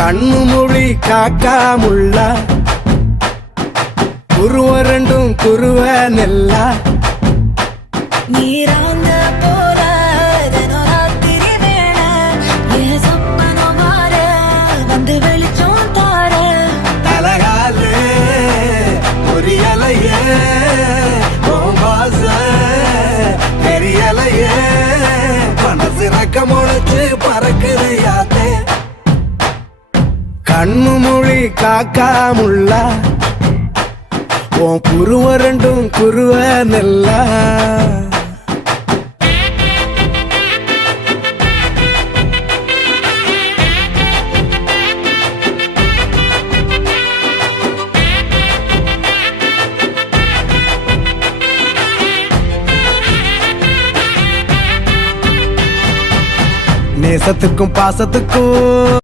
கண்ணு மொழி காக்காமுள்ள குருவ ரெண்டும் குருவ நெல்லா நீராங்க போல தினராத்திரி வேண என் சொப்பனம் மாற வந்து வெளிச்சம் தார தலகாலே பொரியலையே ஓம்பாச பெரியலையே மனசு ரக்க முளைச்சு பறக்குது யாத்தே கண்ணு மொழி காக்காமுள்ள உன் குருவ ரெண்டும் குருவ நெல்லா நேசத்துக்கும் பாசத்துக்கும்